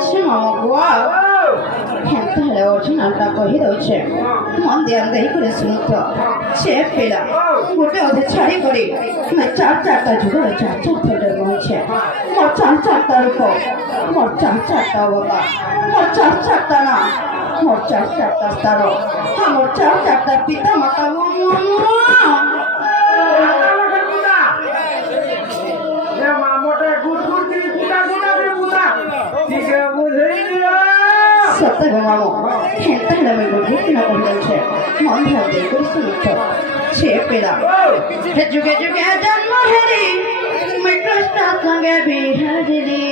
是妈妈হেনতে হলে অরিজিনালটা কহি রয়েছে মন ধ্যান দেই করে শুনত সে পেলা গোটে অধে ছাড়ি করে চার চারটা যুগরে চার চারটা রয়েছে মোর চার চারটা রূপ মোর চার চারটা অবতার মোর চার চারটা না মোর চার চারটা স্তার আমার চার চারটা পিতা মাতা সত্য মামো হেনতে হলে আমি বুঝি না বলছে মন ধ্যান দেই করে শুনত সে পেলা হে যুগে যুগে জন্ম হেরি मैं कृष्ण संगे बिहरली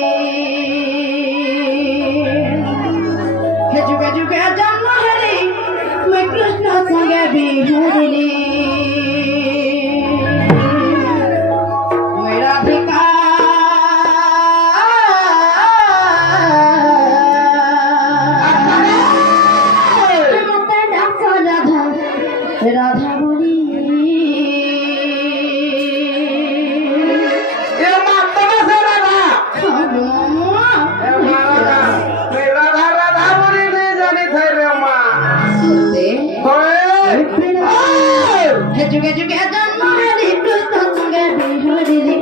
हे जुगे जुगे जन्म हरी मैं कृष्ण संगे बिहरली मेरा भिकार राधा बोली जुगे जुगे जन्म हरी कृष्ण संगे बिहरली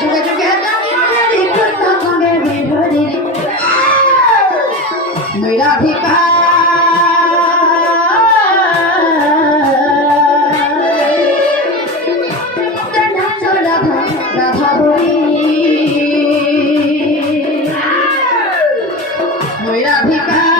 जुगे जुगे जन्म हरी कृष्ण संगे बिहरली मेरा भिकार राधा बोली मेरा भिकार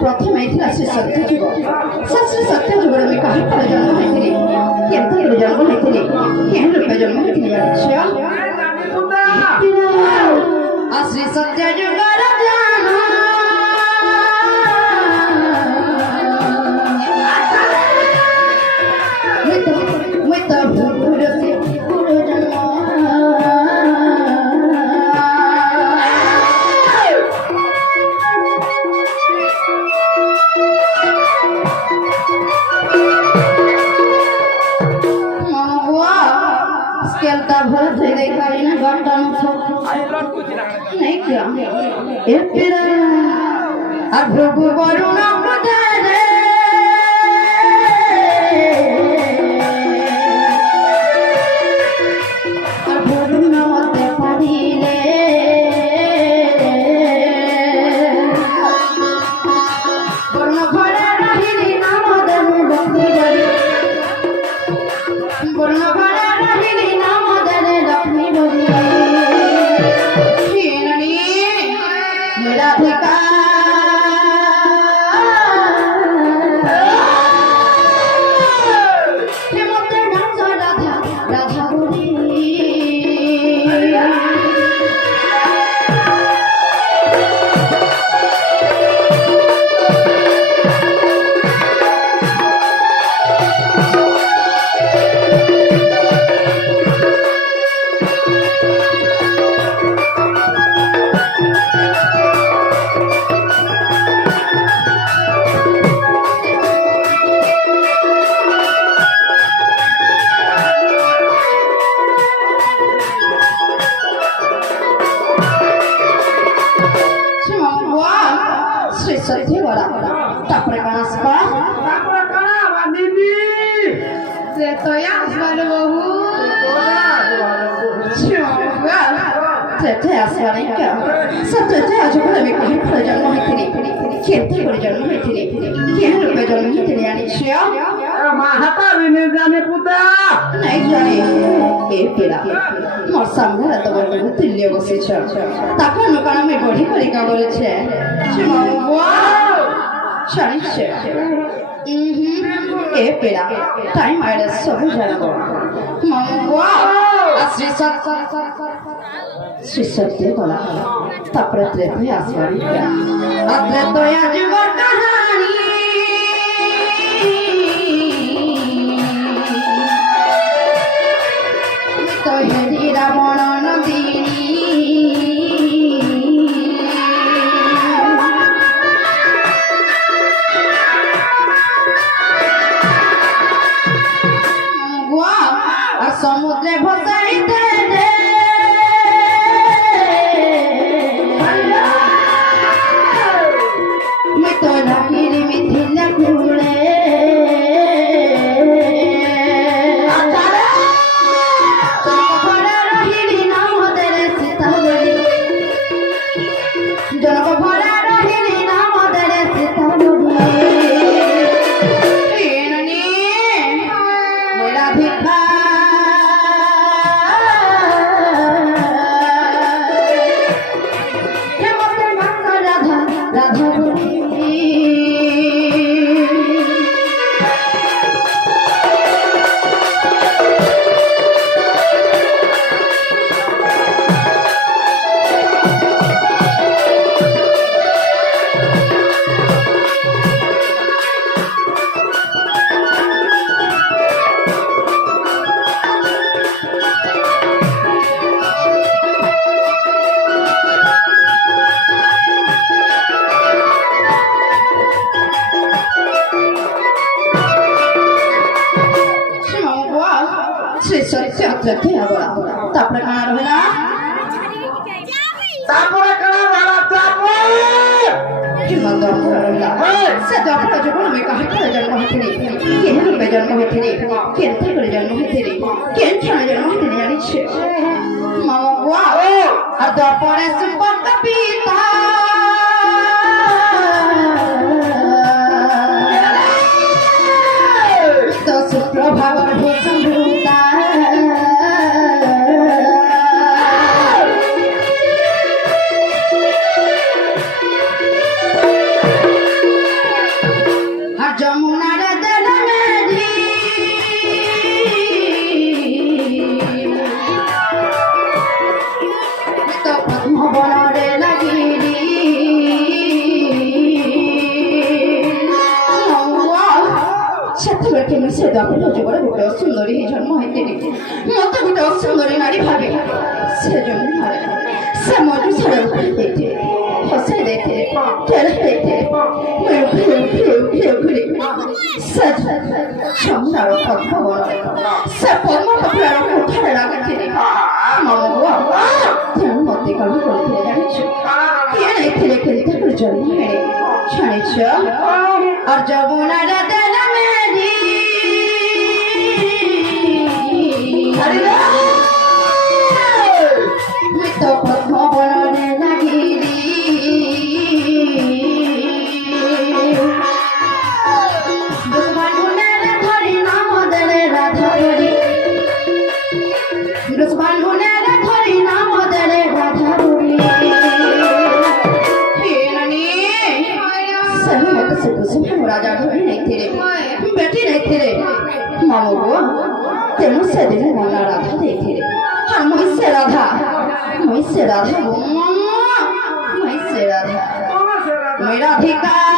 प्रथम ऐथिला श्री सत्य जुग श्री सत्य जुग में कहीं पर जन्म होइथिले केते जन्म होइथिले केन रूपे जन्म होइथिले आ श्री सत्य जुग नहीं क्या अब भोगु वरुणा मुझे अब वरुणा मते पड़ीले वरुण घरे रहिली नाम देनु लक्ष्मी बड़ी वरुण घरे रहिली नाम देनु लक्ष्मी बड़ी मेरा भिकार राधा राधा बोली सत्य बड़ा तापर कास पा तापर कणा बांधीबी से तो यास बालो बहु छोगा से ते आसवाने का सत्य ते आज को में कहीं पर जन्म होइथिले केते पर जन्म होइथिले केन रूपे जन्म होइथिले यानी छियो मां हता बिने जाने पुता नहीं जाने ए पेला আমার সামনে এত বড় তুল্য বসেছ তখন ওখানে আমি বড়ি করিকা বলেছে জানিস এ পেলা টাইম আইলে সব জানাবো শ্রী সত্যি বলা তারপরে ত্রেপে আসবার আত্রে তো আজীবন কাহানি তো হেরি রাবণ নন্দিনী আর সমুদ্রে ভসাইতে তো রাখির মিথিলা কুড়ে রহিলি নাম দের সীতাবলী জনক ভরা রহিলি নাম দের সীতাবলী মেরা ভিক্ষা রাধা রাধা বলি তারপরে কানা রবে না তারপরে কানা তারপরে কিমান দরকার রহিলা সে দরকার যখন আমি কাহে করে জন্ম হইছিলি কেন রূপে জন্ম হইছিলি কেন করে জন্ম হইছিলি কেন ছাড়া জন্ম হইছিলি জানিস মামা বুয়া আর তারপরে সম্পর্ক পিতা তো সুপ্রভাব ভূষণভূতা আর যমুনার দল মেরি তো পদ্মবনরে লাগিলি সেতবে কেন সে দাপন জগরে গোটে অসুন্দরী জন্ম হইতেনি মতো গোটে অসুন্দরী নারী ভাবে সে যমুনারে সে মধু ছাড়া হইতে হসাই দেখে টেরা দেখে ঘুরে যমুনার পদ্মবন সে পদ্মপত্রের উঠারে লাগাইছিলি মামা তেমন মধ্যে কাল করেছিলে জানিস কেন খেলে খেলতে করে জন্ম মেরে জানিস আর যমুনার দল মেরি তো পদ্মবনে লাগিলি দুষ্বান্ধুনের ধরি নাম দেলে রাধা বলি দুষ্বান্ধুনের ধরি নাম দেলে রাধা বলি রাজা ধরি নাই थे बेटी नहीं थे मामो को तेमु से दिन वाला राधा दे थे हाँ मुझसे राधा वो मुझसे राधा मेरा अधिकार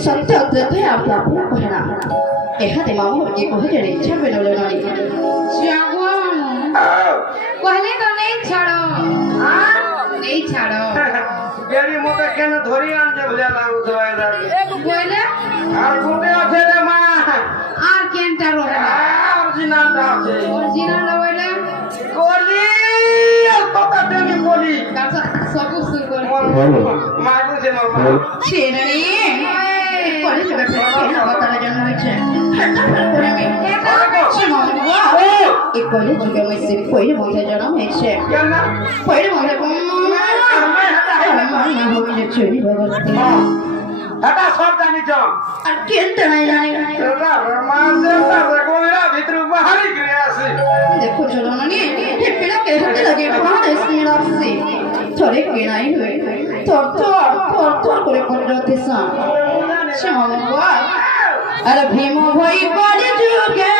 सत्य अद्वैत आपला आपला कहना एखादे मामा की कहजने इच्छा बनवलं नाही कहले तो नहीं छाड़ो नहीं छाड़ो বেরি মুখে কেন ধরি আনছে বুঝা লাগু সবাই बोले আর গুটে আছে রে মা আর কেনটা রহে অরিজিনালটা আছে অরিজিনাল बोले কলি কথা তুমি বলি কাছে সব সুর করে মাগু যে মা ছেড়ে করে সবে কেন কথাটা জানা হয়েছে হাঁটা করে আমি এই কলে যুগে আমি সে কইলে মধ্যে জানা হয়েছে কেন না কইলে মধ্যে না হবে যে চুরি ভগবতী এটা সব জানিছ আর কেনটা নাই জানি এটা রোমাঞ্চের সাথে কইরা ভিতর বাহারি গিয়ে আসি দেখো চলো না নিয়ে ঠেপেলা কে হাতে লাগে পাহাড় এসে রাখছি থরে কে নাই হয়ে থর করে করতে সা শ্যামা আরে ভীম ভাই কলে যুগে